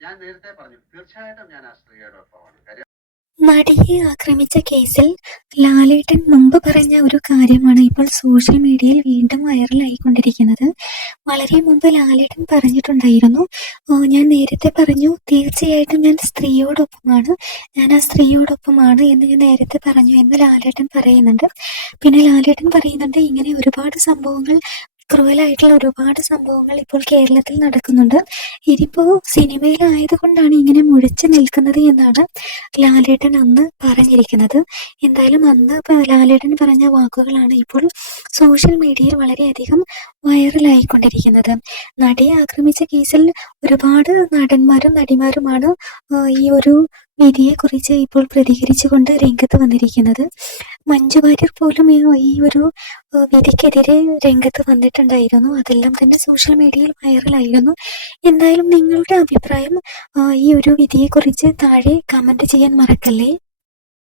ഞാൻ നേരത്തെ പറഞ്ഞു തീർച്ചയായിട്ടും ഞാൻ ആ സ്ത്രീയുടെ ഒപ്പമാണ്. നടിയെ ആക്രമിച്ച കേസിൽ ലാലേട്ടൻ മുമ്പ് പറഞ്ഞ ഒരു കാര്യമാണ് ഇപ്പോൾ സോഷ്യൽ മീഡിയയിൽ വീണ്ടും വൈറലായിക്കൊണ്ടിരിക്കുന്നത്. വളരെ മുമ്പ് ലാലേട്ടൻ പറഞ്ഞിട്ടുണ്ടായിരുന്നു ഞാൻ നേരത്തെ പറഞ്ഞു തീർച്ചയായിട്ടും ഞാൻ സ്ത്രീയോടൊപ്പമാണ് ഞാൻ ആ സ്ത്രീയോടൊപ്പമാണ് എന്ന് ഞാൻ നേരത്തെ പറഞ്ഞു എന്ന് ലാലേട്ടൻ പറയുന്നുണ്ട്. പിന്നെ ലാലേട്ടൻ പറയുന്നുണ്ട് ഇങ്ങനെ ഒരുപാട് സംഭവങ്ങൾ ക്രൂവലായിട്ടുള്ള ഒരുപാട് സംഭവങ്ങൾ ഇപ്പോൾ കേരളത്തിൽ നടക്കുന്നുണ്ട്. ഇതിപ്പോ സിനിമയിലായതുകൊണ്ടാണ് ഇങ്ങനെ മുഴച്ചു നിൽക്കുന്നത് എന്നാണ് ലാലേട്ടൻ അന്ന് പറഞ്ഞിരിക്കുന്നത്. എന്തായാലും അന്ന് ലാലേട്ടൻ പറഞ്ഞ വാക്കുകളാണ് ഇപ്പോൾ സോഷ്യൽ മീഡിയയിൽ വളരെയധികം വൈറലായിക്കൊണ്ടിരിക്കുന്നത്. നടിയെ ആക്രമിച്ച കേസിൽ ഒരുപാട് നടന്മാരും നടിമാരുമാണ് ഈ ഒരു വിധിയെക്കുറിച്ച് ഇപ്പോൾ പ്രതികരിച്ചുകൊണ്ട് രംഗത്ത് വന്നിരിക്കുന്നത്. മഞ്ജു വാര്യർ പോലും ഈ ഒരു വിധിക്കെതിരെ രംഗത്ത് വന്നിട്ടുണ്ടായിരുന്നു. അതെല്ലാം തന്നെ സോഷ്യൽ മീഡിയയിൽ വൈറലായിരുന്നു. എന്തായാലും നിങ്ങളുടെ അഭിപ്രായം ഈ ഒരു വിധിയെക്കുറിച്ച് താഴെ കമന്റ് ചെയ്യാൻ മറക്കല്ലേ?